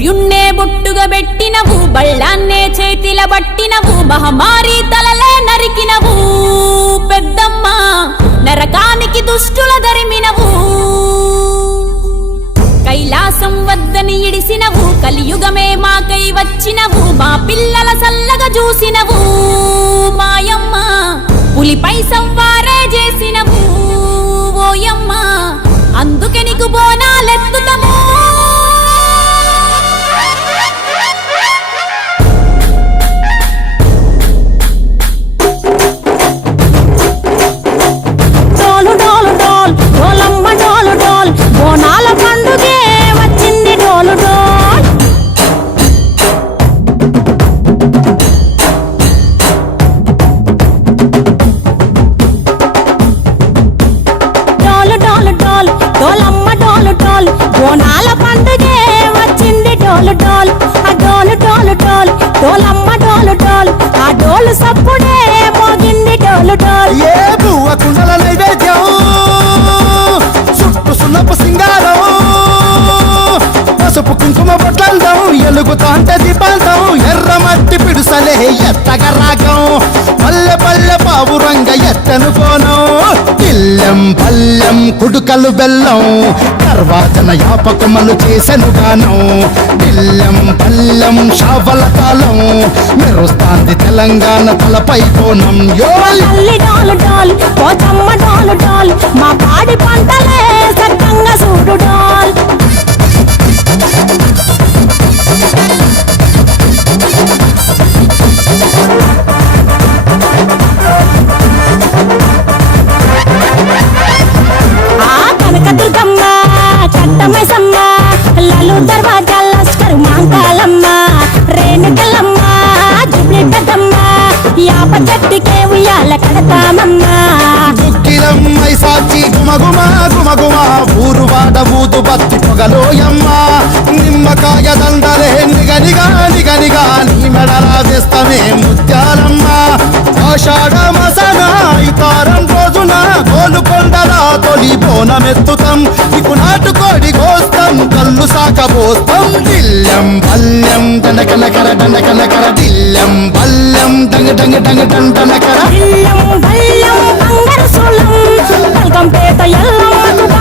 సూర్యున్నే బొట్టుగా పెట్టినవు, బళ్ళాన్నే చేతిల బట్టినవు, మహమారి తలలే నరికినవు పెద్దమ్మ, నరకానికి దుష్టుల దరిమినవు. కైలాసం వద్దని ఇడిసినవు, కలియుగమే మాకై వచ్చినవు, మా పిల్లల సల్లగా చూసినవు మాయమ్మ, పులిపై సవ్వారే చేసినవు ఓయమ్మ, అందుకే నీకు బోనాలెత్తుతము. డోలు డోలు డోల్ డోలమ్మ డోలు డోల్, బోనాల పండుగే వచ్చింది డోలు డోల్. డోలు డోలు డోల్ డోలమ్మ డోలు డోల్, బోనాల పండుగే వచ్చింది డోలు డోల్. ఆ డోలు డోలు డోల్ డోలమ్మ డోలు డోల్, ఆ డోలు సప్పుడే మోగింది డోలు డోల్. ఏ బువ్వ కుండల నైవేద్యం, చుట్టు సున్నపు సింగారం, పసుపు కుంకుమ బొట్లందం, ఎలుగుతాంటే దీపాంతం, ఎర్ర మట్టి పిడుసలే ఎత్తగ రాగం, పల్లె పల్లె పావురంగ ఎత్తను కోనం, ఇల్లెం పల్లెం కుడుకలు బెల్లం, తర్వాతన యాపకమలు చేసెను గానం, ఇల్లెం పల్లెం షావల కాలం, మెరుస్తాంది తెలంగాణ తలపై కోణం. తల్లి డోలు డోల్ పోచమ్మ డోలు డోల్, మా పాడి పంటలే సక్కంగా చూడు డోల్. ఆ కనకదుర్గమ్మ కట్టమైసమ్మ, లలు దర్వాజా లస్కర్ మాంకాలమ్మ, రేణుకలమ్మ జుబ్లి పెద్దమ్మ, యాప చెట్టుకే ఉయ్యాల కడతామమ్మ. దుఃఖిలమ్మై సాచి గుమగుమ గుమగుమ, ఊరు వాడ ఊదు బత్తి పొగలోయమ్మ, నిమ్మకాయ దండలే నిగనిగా నిగనిగా, నీ మెడలా వేస్తమే ముత్యాలమ్మ, ఆషాఢ మసన ఇతారం రోజున గోలుకొండల తొలి బోనమెత్తుతాం, నీకు నాటుకోడి కోస్తాం, కళ్ళు సాకబోస్తాం, దిల్లెం పల్లెం దండకనకర దండకనకర, దిల్లెం పల్లెం డంగ డంగ డంగ డండనకర. బల్లం బల్లం బంగారు సోలం, బల్గంపేట ఎల్లమ్మ